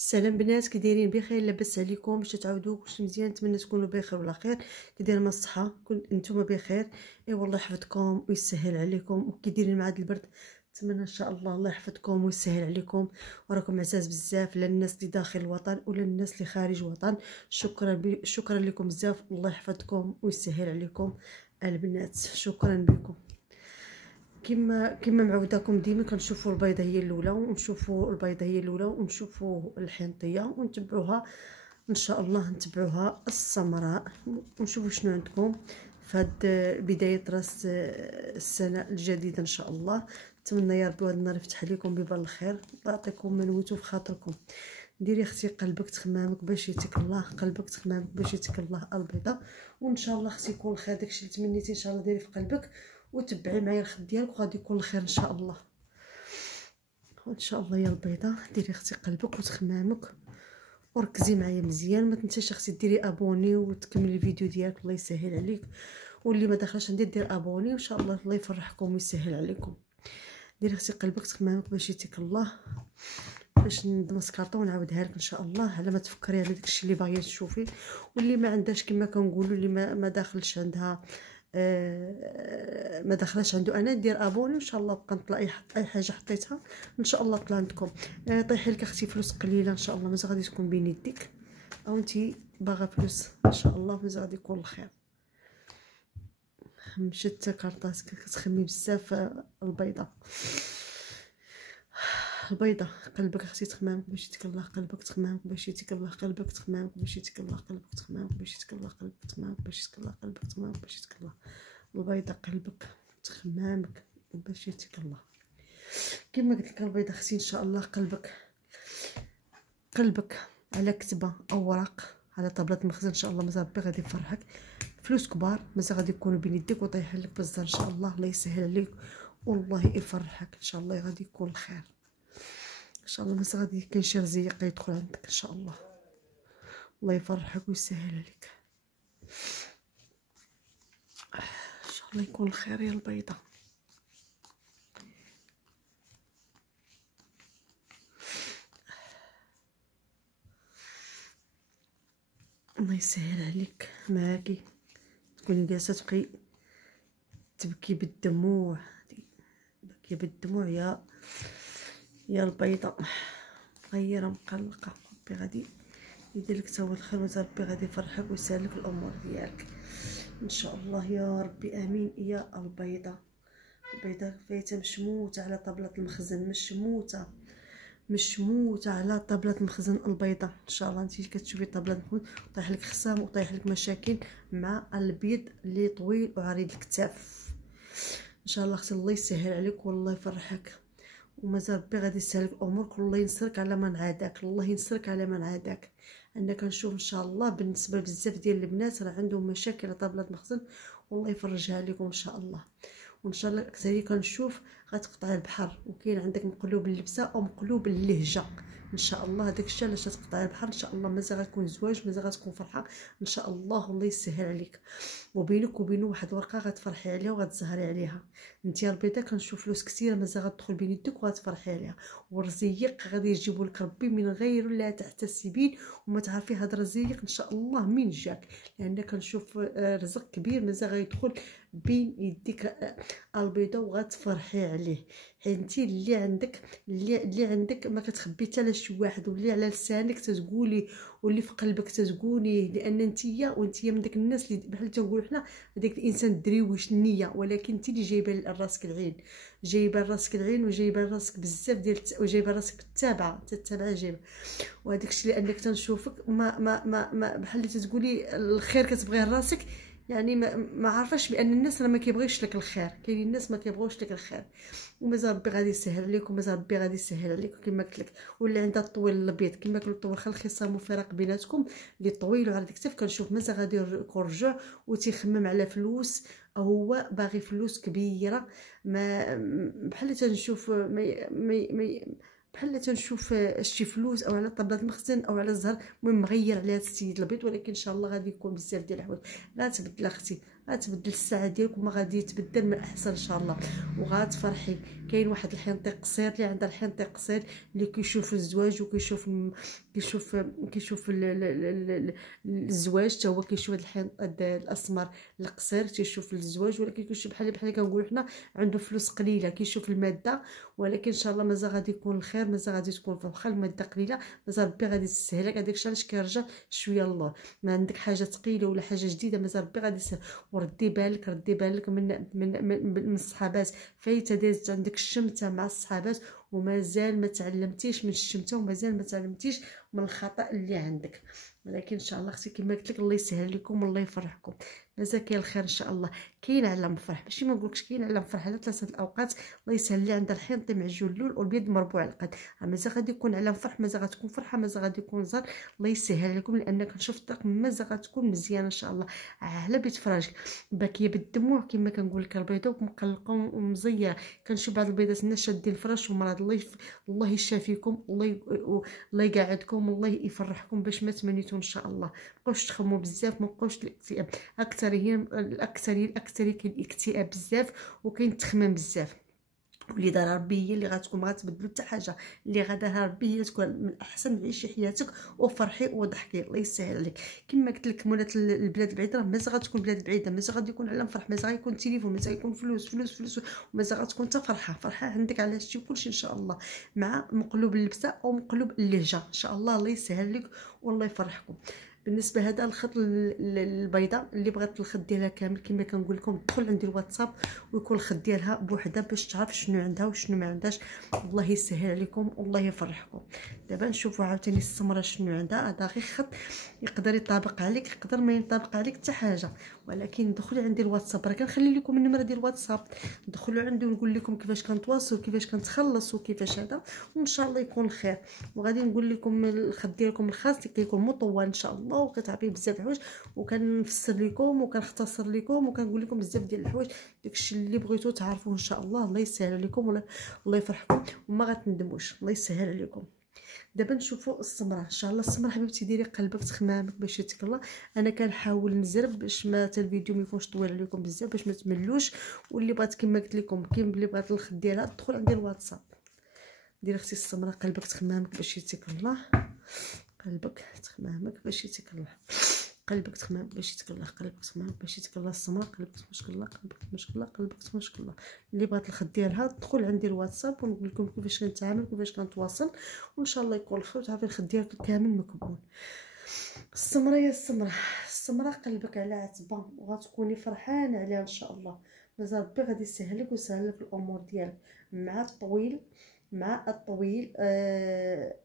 السلام بنات، كي دايرين؟ بخير؟ لاباس عليكم؟ باش تعاودوا كلشي مزيان، نتمنى تكونوا بخير وعلى خير. كي داير؟ ما الصحه كل نتوما بخير؟ اي والله يحفظكم ويسهل عليكم. وكي دايرين مع هذا البرد؟ نتمنى ان شاء الله يحفظكم ويسهل عليكم، وراكم عزاز بزاف، لا الناس اللي داخل الوطن ولا الناس اللي خارج الوطن. شكرا لكم بزاف، الله يحفظكم ويسهل عليكم البنات. شكرا لكم. كما معوداكم ديما كنشوفوا البيضه هي الاولى، ونشوفوا الحنطيه ونتبعوها ان شاء الله، نتبعوها السمراء ونشوفوا شنو عندكم في هاد بدايه راس السنه الجديده ان شاء الله. نتمنى يا ربي هاد النهار يفتح عليكم ببال الخير ويعطيكم ما نويتو في خاطركم. ديري اختي قلبك تخمامك باش يتك الله، قلبك تخمامك باش يتك الله البيضه. وان شاء الله اختي يكون الخير، داكشي اللي تمنيتي ان شاء الله ديري في قلبك وتبعي معايا الخد ديالك وغادي يكون الخير ان شاء الله. وان شاء الله يا البيضه ديري اختي قلبك وتخمامك وركزي معايا مزيان. ما تنساش اختي ديري ابوني وتكملي الفيديو ديالك، الله يسهل عليك. واللي ما داخلش عندي دير ابوني، وان شاء الله الله يفرحكم ويسهل عليكم. ديري اختي قلبك تخمامك باش يتيك الله، باش ندمس كارطون ونعاودها لك ان شاء الله على ما تفكري على داكشي اللي باغيه تشوفي. واللي ما عندهاش كما كنقولوا، اللي ما داخلش عندها ما دخلش عنده انا دير ابوني، ان شاء الله بقى نطلع اي حاجه حطيتها ان شاء الله طلع عندكم. طيحي لك اختي فلوس قليله ان شاء الله، مازال غادي تكون بين يديك، او انتي باغا فلوس ان شاء الله مازال غادي يكون الخير. مشات كارطاسك كتخمي بزاف البيضه. قلبك اختي تخمامك باش يتك الله، قلبك تخمامك باش يتك الله، قلبك تخمامك باش يتك الله، قلبك تخمامك باش يتك الله، قلبك تخمامك باش يتك الله، قلبك تخمامك باش يتك الله. البيضه قلبك تخمامك باش يتك الله. كما قلت لك البيضه اختي ان شاء الله قلبك على كتبه او ورق على طابله المخزن ان شاء الله، مازال ربي غادي يفرحك. فلوس كبار مازال غادي يكونوا بين يديك وطيح لك بالزر ان شاء الله، الله يسهل عليك والله يفرحك ان شاء الله، غادي يكون الخير ان شاء الله. مازال غادي كاين شي رزيق يدخل عندك ان شاء الله، الله يفرحك ويسهل عليك ان شاء الله، يكون الخير يا البيضه. الله يسهل عليك معاكي، تكوني جالسه تبقي تبكي بالدموع، تبكي بالدموع يا البيضه، غيره مقلقه. ربي غادي يدير لك تا هو الخير، وزاد ربي غادي يفرحك ويسهل لك الامور ديالك ان شاء الله يا ربي، امين يا البيضه. البيضه فايته مشموته على طابله المخزن، مشموته على طابله المخزن البيضه ان شاء الله. انت كتشوفي طابله المخزن طايح لك خصام وطايح لك مشاكل مع البيض اللي طويل وعريض الكتاف ان شاء الله اختي، الله يسهل عليك والله يفرحك، ومازال ربي غادي يسهل لك امورك، والله ينصرك على من عاداك، الله ينصرك على من عاداك. انا كنشوف ان شاء الله بالنسبه بزاف ديال البنات راه عندهم مشاكل على طابله المخزن، والله يفرجها عليكم ان شاء الله. وان شاء الله كذلك كنشوف غتقطع البحر، وكاين عندك مقلوب اللبسه او مقلوب اللهجه ان شاء الله. هذاك الشيء علاش تقطع البحر ان شاء الله، مازال غتكون زواج، مازال غتكون فرحه ان شاء الله، الله يسهل عليك. وبينك وبينه واحد الورقه غتفرحي عليها وغتزهري عليها انت يا البيضه. كنشوف فلوس كثيره مازال غتدخل بين يدك وغتفرحي عليها، والرزيق غادي يجيبوا لك ربي من غير لا تحتسبين، وما تعرفي هذا الرزيق ان شاء الله من جاك، لان كنشوف رزق كبير مازال غيدخل بين يديك البيضه وغتفرحي عليه. حيت انت اللي عندك ما كتخبي حتى لشي واحد، واللي على لسانك تتقولي واللي في قلبك تتقولي، لان انتيا من داك الناس اللي بحال تنقولوا حنا هذاك الانسان الدريوش النيه، ولكن انت اللي جايبه راسك العين، وجايبه راسك بزاف ديال وجايبه راسك بالتابعه جايبه. وهذاك الشيء لانك تنشوفك ما بحال اللي تتقولي الخير كتبغيه لراسك، يعني ما عارفاش بان الناس راه ما كيبغيش لك الخير، كاينين الناس ما كيبغوش لك الخير، ومازال ربي غادي يسهل عليك، ومازال ربي غادي يسهل عليك كما قلت لك. واللي عندها الطويل الابيض كما قلت واخا الخصام وفراق بيناتكم، اللي طويل وعريض الكتاف كنشوف مازال غادي يكون رجوع وتيخمم على فلوس، هو باغي فلوس كبيره. ما بحال تنشوف بحال تنشوف شي فلوس او على طابله المخزن او على الزهر، المهم مغير على هذا السيد البيض، ولكن ان شاء الله غادي يكون بزاف ديال الحوايج غتبدل اختي، غتبدل الساعه ديالك وما غادي يتبدل من احسن ان شاء الله، وغتفرحي. كاين واحد الحنطي قصير اللي عندها الحنطي قصير اللي كيشوف الزواج وكيشوف كيشوف الزواج حتى هو كيشوف هذا الحنط الاسمر القصير تيشوف الزواج، ولكن كيشوف بحال كنقولوا حنا عنده فلوس قليله كيشوف الماده. ولكن ان شاء الله مازال غادي يكون الخير، مازال غادي تكون واخا الماده قليله مازال ربي غادي يسهلك. هذاك الشيء علاش كيرجع شويه الله، ما عندك حاجه ثقيله ولا حاجه جديده مازال ربي غادي يسهل. وردي بالك من الصحابات، فايته دازت عندك الشمته مع الصحابات ومازال ما تعلمتيش من الشمته ومازال ما تعلمتيش من الخطا اللي عندك. ولكن ان شاء الله اختي كما قلت لك الله يسهل لكم والله يفرحكم. مازال كاين الخير ان شاء الله. كاين علم فرح، ماشي ما نقولكش كاين علم فرح على 3 الاوقات. الله يسهل لي عند الحنطي معجون اللول والبيض مربوع القد، مازال غادي يكون علم فرح، مازال غتكون فرحه، مازال غادي يكون زهر. الله يسهل لكم لان كنشوف الطريق مازال غتكون مزيانه ان شاء الله على بيت فراجك باكيه بالدموع كما كنقول لك البيضه ومقلقه ومزيه. كنشوف بعض البيضات الناس شادين الفراش ومرض. الله يشافيكم، الله يقعدكم، والله يفرحكم باش ما تمنيتوا ان شاء الله. مابقاوش تخموا بزاف، مابقاوش الاكتئاب. الاكثريه كاين الاكتئاب بزاف وكاين التخمام بزاف. واللي دار ربي هي اللي غتكون، ما غتبدلوا حتى حاجه. اللي غدارها ربي هي تكون من احسن. عيشي حياتك وفرحي وضحكي الله يسهل عليك. كما قلت لك مولات البلاد البعيده راه مازال غتكون بلاد بعيده، مازال غادي يكون علم فرح، مازال غيكون تليفون، مازال غيكون فلوس ومازال غتكون حتى فرحه عندك على هادشي كلشي ان شاء الله، مع مقلوب اللبسه او مقلوب اللهجه ان شاء الله. الله يسهل لك والله يفرحكم. بالنسبه هذا الخط البيضاء اللي بغات الخط ديالها كامل كما كنقول لكم دخل عندي الواتساب ويكون الخط ديالها بوحده باش تعرف شنو عندها وشنو ما عندهاش. الله يسهل عليكم والله يفرحكم. دابا نشوفوا عاوتاني السمره شنو عندها. هذا غير خط يقدر يطابق عليك يقدر ما ينطبق عليك حتى حاجه، ولكن دخلوا عندي الواتساب راه كنخلي لكم النمره ديال الواتساب، دخلوا عندي ونقول لكم كيفاش كنتواصل كيفاش كنتخلص وكيفاش هذا، وان شاء الله يكون خير. وغادي نقول لكم الخط ديالكم الخاص اللي كيكون مطول ان شاء الله وكتعرفي بزاف الحوايج، وكنفسر لكم وكنختصر لكم وكنقول لكم بزاف ديال الحوايج. داكشي اللي بغيتو تعرفوه ان شاء الله. الله يسهل عليكم والله يفرحكم وما غتندموش. الله يسهل عليكم. دابا نشوفوا السمره ان شاء الله. السمره حبيبتي ديري قلبك تخمامك باش يتكلا. انا كنحاول نزرب باش ما حتى الفيديو ما يكونش طويل عليكم بزاف باش ما تملوش. واللي بغات كما قلت لكم كاين اللي بغات الخط ديالها تدخل عندي الواتساب. ديري اختي السمره قلبك تخمامك باش يتكلا، قلبك تخمامك باش يتكلا، قلبك تخمامك باش يتكلا، قلبك تخمامك باش يتكلا السمره، قلبك تمشكلا، قلبك تمشكلا، قلبك تمشكلا. اللي بغات الخط ديالها تدخل عندي الواتساب ونقول لكم كيفاش كنتعامل كيفاش كنتواصل، وان شاء الله يكون الخير وتعرفي الخط ديالك كامل مكبول. السمره يا السمره قلبك على عتبه وغتكوني فرحانه عليها ان شاء الله. مازال ربي غادي يسهل لك ويسهل لك الامور ديالك مع الطويل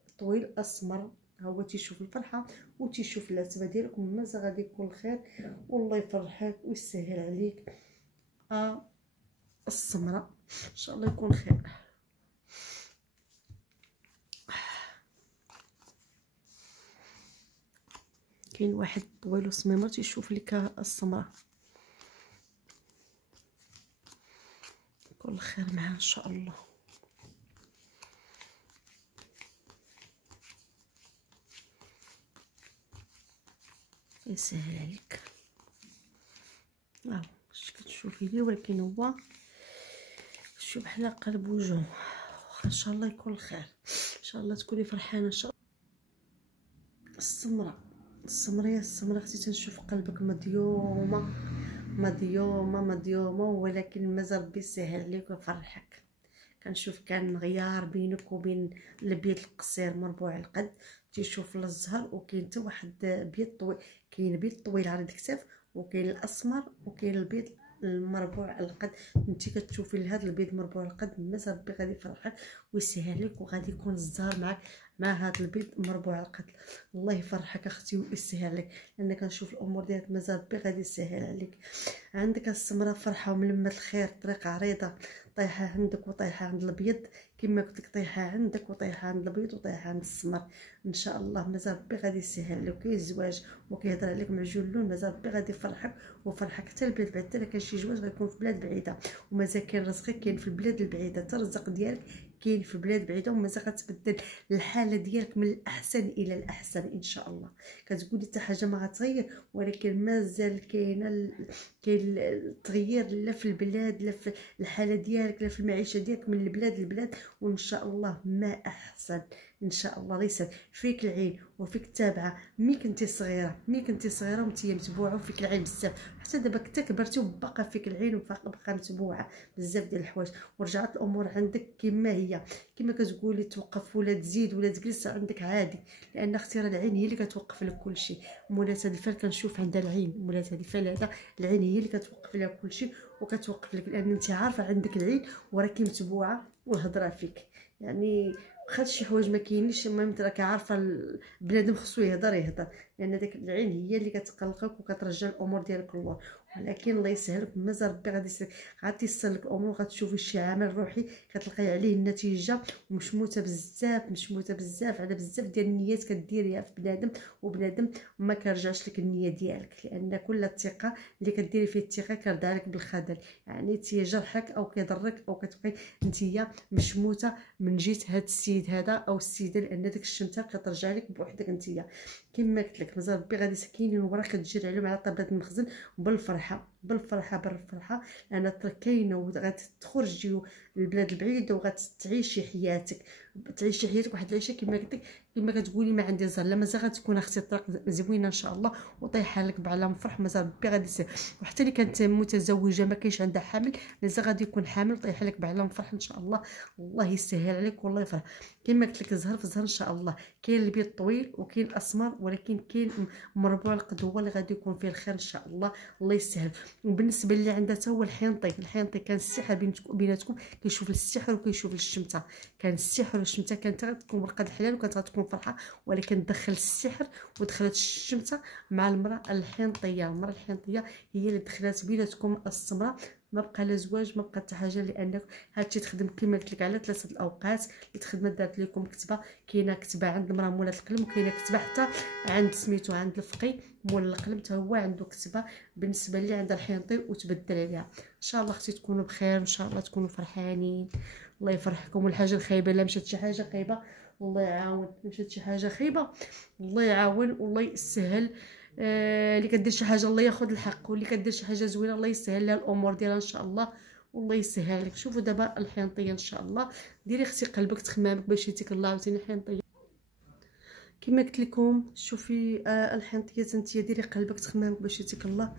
الطويل الاسمر. هو تيشوف الفرحه وتيشوف العتبه ديالك ومازال غادي يكون الخير والله يفرحك ويسهل عليك. السمره ان شاء الله يكون خير. كاين واحد طويل وسميمه تيشوف لك السمره، كل خير معاه ان شاء الله. يسهل عليك. اش كتشوفي لي، ولكن هو شوف بحال قلب وجهه. ان شاء الله يكون الخير ان شاء الله تكوني فرحانه ان شاء الله. السمره يا السمره اختي تنشوف قلبك مديومه ولكن مازال ربي يسهل عليك ويفرحك. كنشوف كان غيار بينك وبين البيض القصير مربوع القد تيشوف للزهر، وكاين حتى واحد بيض طويل. كاين بيض طويل عريض الكتاف وكاين الاسمر وكاين البيض المربوع القد. انت كتشوفي لهذا البيض مربوع القد مازال ربي غادي يفرحك ويسهل لك وغادي يكون الزهر معك مع هذا البيض مربوع القد. الله يفرحك اختي ويسهل لك لان كنشوف الامور ديالك مازال ربي غادي يسهل عليك. عندك السمره فرحه وملمه الخير، طريقه عريضه طايحه عندك وطايحه عند الابيض كما قلت لك، طايحه عندك وطايحه عند الابيض وطايحه عند السمر. ان شاء الله مازال ربي غادي يسهل لك. كاين الزواج وكيهضر عليك معجون اللون مازال ربي غادي يفرحك وفرحك حتى البلاد بعيده. حتى كان شي زواج غيكون في بلاد بعيده ومازال كاين رزقك كاين في البلاد البعيده، حتى الرزق ديالك كاين في بلاد بعيده ومازال غتبدل الحاله ديالك من الاحسن الى الاحسن ان شاء الله. كتقولي حتى حاجه ما غتغير، ولكن مازال كاين التغيير لا في البلاد لا في الحاله ديالك لا في المعيشه ديالك من البلاد للبلاد، وان شاء الله ما احسن ان شاء الله. ليس فيك العين وفيك التابعه. ملي كنتي صغيره وانتي متبوعه وفيك العين بزاف، حتى دابا كنت كبرتي وبقى فيك العين وبقى متبوعه بزاف ديال الحوايج، ورجعت الامور عندك كما هي، كما كتقولي توقف ولا تزيد ولا تجلس عندك عادي، لان اختي راه العين هي اللي كتوقف لك كلشي. مولات هاد الفال كنشوف عندها العين، مولات هاد الفال هذا العين هي اللي كتوقف لها كلشي وكتوقف لك، لان انت عارفه عندك العين وراكي متبوعه والهضره فيك. يعني واخا شي حوايج ما كاينينش، المهم انت راكي عارفه بنادم خصو يهضر، لان داك العين هي اللي كتقلقك وكترجع الامور ديالك للور. ولكن الله يسهلك، مازال ربي غادي يسر لك الامور، غتشوفي شي عمل روحي كتلقاي عليه النتيجه، ومشموته بزاف على بزاف ديال النيات كديريها في بنادم، وبنادم ما كيرجعش لك النيه ديالك، لان كل الثقه اللي كديري فيه الثقه كيرجع لك بالخذل. يعني تيجرحك او كيضرك او كتبقاي نتيا مشموته من جهه هاد السيد هذا او السيده، لان داك الشمته كترجع لك بوحدك نتيا. كما قلت لك مازال ربي غادي سكينين وبرا كتجري عليهم على طابله المخزن بالفرحه، لان كاينه وغتخرجي للبلاد البعيده وغتعيشي حياتك، واحد العيشه كما قلت لك، كما كتقولي ما عندي زهر. لا مازال غتكون اختي الطريق زوينه ان شاء الله وطايحه لك بعلام فرح، مازال ربي غادي يسهل. وحتى اللي كانت متزوجه ما كاينش عندها حامل، مازال غادي يكون حامل طايحه لك بعلام فرح ان شاء الله. الله يسهل عليك والله يفرح. كما قلت لك زهر في زهر ان شاء الله. كاين البيض طويل وكاين الاسمر، ولكن كاين مربوع القد هو اللي غادي يكون فيه الخير ان شاء الله. الله يسهل. وبالنسبه اللي عندها حتى هو الحينطي كان السحر بيناتكم، كيشوف السحر وكيشوف الشمته. كان السحر والشمته كانت غتكون بالقد الحلال وكانت غتكون فرحه، ولكن دخل السحر ودخلت الشمته مع المراه الحنطيه. المراه الحنطيه هي اللي دخلت بيناتكم السمره. ما بقى لا زواج، ما بقى حتى حاجه، لان هادشي تخدم كما قلت لك على 3 الاوقات اللي تخدمت. دارت لكم كتبه، كاينه كتبه عند المراه مولا القلم، وكاينه كتبه حتى عند سميتو عند الفقي مولا القلم، حتى هو عنده كتبه بالنسبه اللي عندها الحينطي وتبدل عليها. ان شاء الله اختي تكونوا بخير، ان شاء الله تكونوا فرحانين. الله يفرحكم. والحاجه الخايبه لا مشات شي حاجه خايبه الله يعاون، مشات شي حاجه خايبه الله يعاون والله يسهل. اللي كدير شي حاجه الله ياخذ الحق، واللي كدير شي حاجه زوينه الله يسهل لها الامور ديالها ان شاء الله، والله يسهل لك. شوفوا دابا الحنطيه ان شاء الله، ديري اختي قلبك تخمامك باش يتيك الله عاوتاني حنطيه كما قلت لكم. شوفي الحنطيه تنتيا ديري قلبك تخمامك باش يتيك الله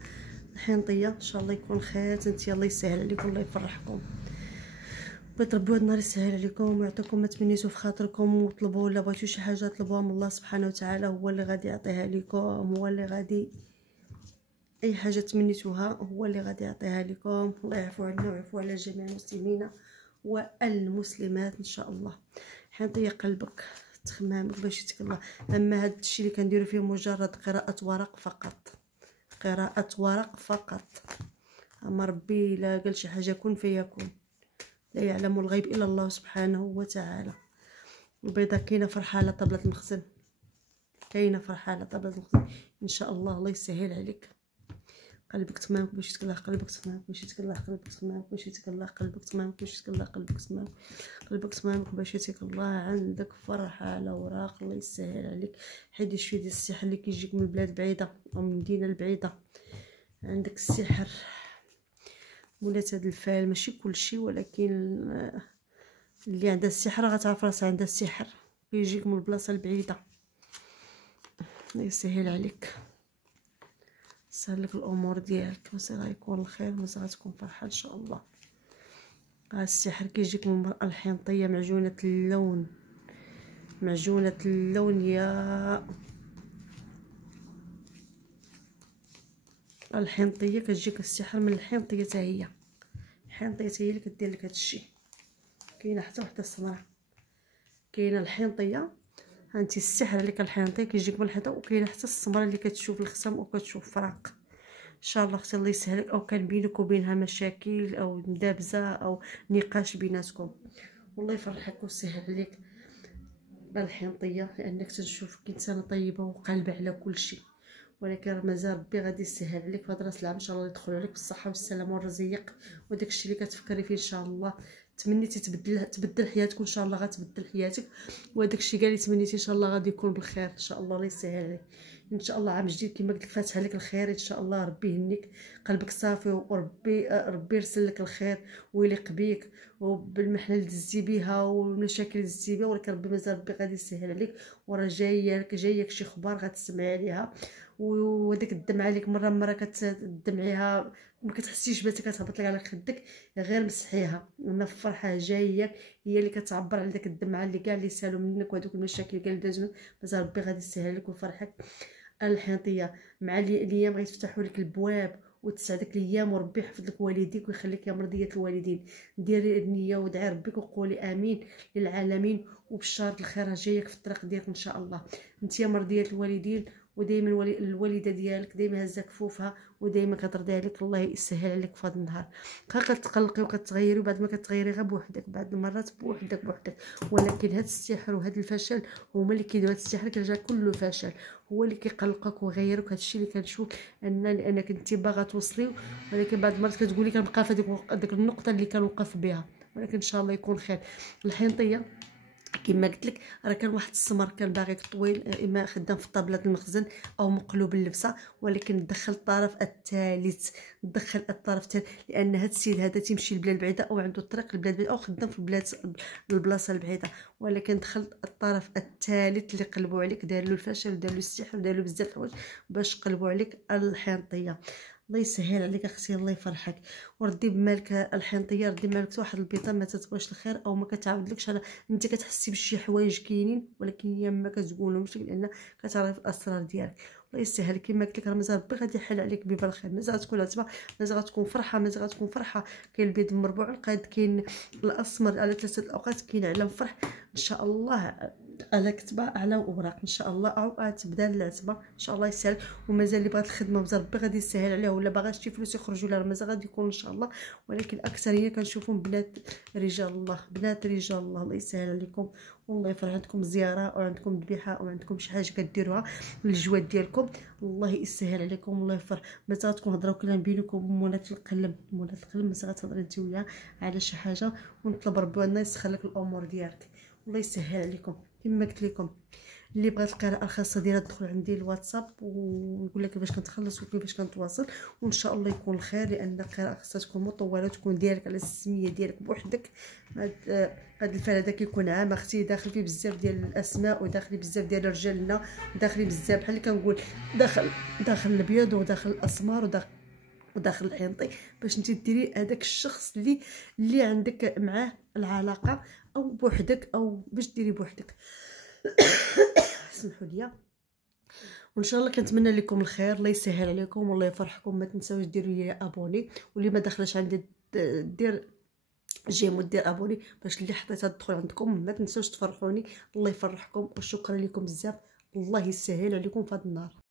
الحنطيه ان شاء الله يكون خير تنتيا. الله يسهل عليكم الله يفرحكم. بغيت ربي هاد النهار يسهل عليكم ويعطيكم ما تمنيتو في خاطركم، وطلبوا ولا بغيتو شي حاجه طلبوها من الله سبحانه وتعالى، هو اللي غادي يعطيها لكم، هو اللي غادي اي حاجه تمنيتوها هو اللي غادي يعطيها لكم. الله يعفو عنا ويعفو على جميع المسلمين والمسلمات ان شاء الله. حنطي قلبك تخمامك باش يتك الله. اما هاد الشيء اللي كنديرو فيه مجرد قراءه ورق فقط، قراءه ورق فقط. اما ربي لا قال شي حاجه كن فيكون، لا يعلم الغيب الا الله سبحانه وتعالى. البيضه كاينه فرحه على طبله المخزن، كاينه فرحه على طبله المخزن ان شاء الله. الله يسهل عليك. قلبك تمامك باش يتكلاه، قلبك تمامك باش يتكلاه، قلبك تمامك باش يتكلاه، قلبك تمامك باش يتكلاه، قلبك تمامك، قلبك تمامك باش يتكلاه. عندك فرحه على وراق الله يسهل عليك. حيدي شويه ديال السحر اللي كيجيك من بلاد بعيده او من مدينه البعيده. عندك السحر ولات هاد الفال ماشي كلشي، ولكن اللي عندها السحر غتعرف راسها عندها السحر، كيجيك من البلاصه البعيده. الله يسهل عليك، سهل لك الامور ديالك، مازال غيكون الخير، مازال غتكون فرحه ان شاء الله. السحر كيجيك من المراه الحنطيه معجونه اللون، معجونه اللون يا الحنطيه. كتجيك السحر من الحنطيه حتى هي، الحنطيه هي اللي كدير لك هادشي. كاينه حتى وحده السمراء، كاينه الحنطيه هانتي السحر اللي كالحنطيه كيجيك من الحنطه، وكاينه حتى السمراء اللي كتشوف الخصم وكتشوف فراق. ان شاء الله اختي الله يسهلك، او كان بينك وبينها مشاكل او مدابزه او نقاش بيناتكم، والله يفرحك ويسهل عليك الحنطيه، لانك تنشوفك انسانه طيبه وقلبه على كل شيء. ولكن مازال ربي غادي يسهل عليك في هاد راس العام ان شاء الله، يدخل عليك بالصحه والسلامه والرزق وداك الشيء اللي كتفكري فيه ان شاء الله تمنيتي تبدل حياتك، وان شاء الله غتبدل حياتك، وهداك الشيء كاع اللي تمنيتي ان شاء الله غادي يكون بالخير ان شاء الله. الله يسهل عليك ان شاء الله. عام جديد كما قلت لك فاتح لك الخير ان شاء الله. ربي يهنيك، قلبك صافي، وربي يرسل لك الخير ويليق بيك وبالمحنه اللي دزتي بها والمشاكل اللي دزتي بها، ولكن ربي مازال ربي غادي يسهل عليك، وراه جايك شي خبار غتسمعي عليها. وداك الدمعه اللي مره كتدمعيها ما كتحسيش بها كتهبط لك على خدك، غير مسحيها لان الفرحه جايه هي اللي كتعبر على داك الدمعه اللي كاع اللي سالوا منك، وهذوك المشاكل كاع اللي دازو مازال ربي غادي يسهل لك ويفرحك. الحيطيه مع الايام غيتفتحوا لك البواب وتسعدك الايام، وربي يحفظ لك والديك ويخليك يا مرضيه الوالدين. ديري النيه ودعي ربك وقولي امين للعالمين، وبشاره الخير جايك في الطريق ديالك ان شاء الله. انت يا مرضيه الوالدين، ودائما الوالده ديالك دائما هزه كفوفها ودائما كترضي عليك. الله يسهل عليك في هذا النهار. كتقلقي وكتغيري، وبعد ما كتغيري غير بوحدك، بعد المرات بوحدك. ولكن هذا السحر وهذا الفشل هما اللي كيديروا. هذا السحر كيرجع كله فشل، هو اللي كيقلقك ويغيرك. هذا الشيء اللي كنشوف لانك انت باغا توصلي، ولكن بعد المرات كتقولي كنبقى في هذيك النقطه اللي كنوقف بها، ولكن ان شاء الله يكون خير. الحنطيه كما قلت لك راه كان واحد السمر كان باغي طويل، اما خدام في طابله المخزن او مقلوب اللبسه، ولكن دخل الطرف الثالث، لان هذا السيد هذا تيمشي لبلاد بعيده او عنده طريق لبلاد بعيده او خدام في البلاصه البعيده، ولكن دخل الطرف الثالث اللي قلبوا عليك، دار له الفشل ودار له السحر ودار له بزاف الحوايج باش قلبوا عليك الحنطيه. الله يسهل عليك اختي، الله يفرحك، وردي بمالك الحنطيه، ردي مالك واحد البيضه ما تتبغيش الخير او ما كتعاودلكش على انت كتحسي بشي حوايج كاينين ولكن هي ما كتقولهمش لان كتعرف الاسرار ديالك. الله يسهل كما قلت لك راه مازال ربي غادي يحل عليك بيب الخير، مازال تكون عتبه، مازال غتكون فرحه، مازال غتكون فرحه. كاين البيض المربوع القاد، كاين الاسمر على 3 الاوقات، كاين على فرح ان شاء الله على كتبه على اوراق ان شاء الله، او تبدا العتبه ان شاء الله يسهل. ومازال اللي بغات الخدمه مازال ربي غادي يسهل عليه، ولا باغا شي فلوس يخرجوا لها مازال غادي يكون ان شاء الله. ولكن اكثريه كنشوفهم بنات رجال الله، بنات رجال الله. الله يسهل عليكم والله يفرح. عندكم زياره او عندكم ذبيحه او عندكم شي حاجه كديروها للجواد ديالكم، الله يسهل عليكم والله يفرح. متى تكون هضره كلام بينكم ومولات القلب، متى غتهضري انت وياه على شي حاجه، ونطلب ربي انه يسخر لك الامور ديالك. الله يسهل عليكم. كما قلت لكم اللي بغات القراءه الخاصه ديالها تدخل عندي الواتساب ونقول لك كيفاش كنتخلص وكيفاش كنتواصل، وان شاء الله يكون الخير، لان القراءه خاصها تكون مطوله تكون ديالك على السميه ديالك بوحدك. هاد الفعل هذا كيكون عام اختي، داخل فيه بزاف ديال الاسماء وداخل بزاف ديال رجالنا، وداخل بزاف بحال اللي كنقول داخل الابيض وداخل الاسمر وداخل الحنطي، باش انت ديري هذاك الشخص اللي عندك معاه العلاقه، او بوحدك او باش ديري بوحدك. سمحوا لي. وان شاء الله كنتمنى لكم الخير، الله يسهل عليكم والله يفرحكم. ما تنساوش ديروا لي ابوني، واللي ما دخلش عندي دير جيمو دير ابوني باش اللي حطيتها تدخل عندكم. ما تنساوش تفرحوني، الله يفرحكم وشكرا لكم بزاف. الله يسهل عليكم في هذا النهار.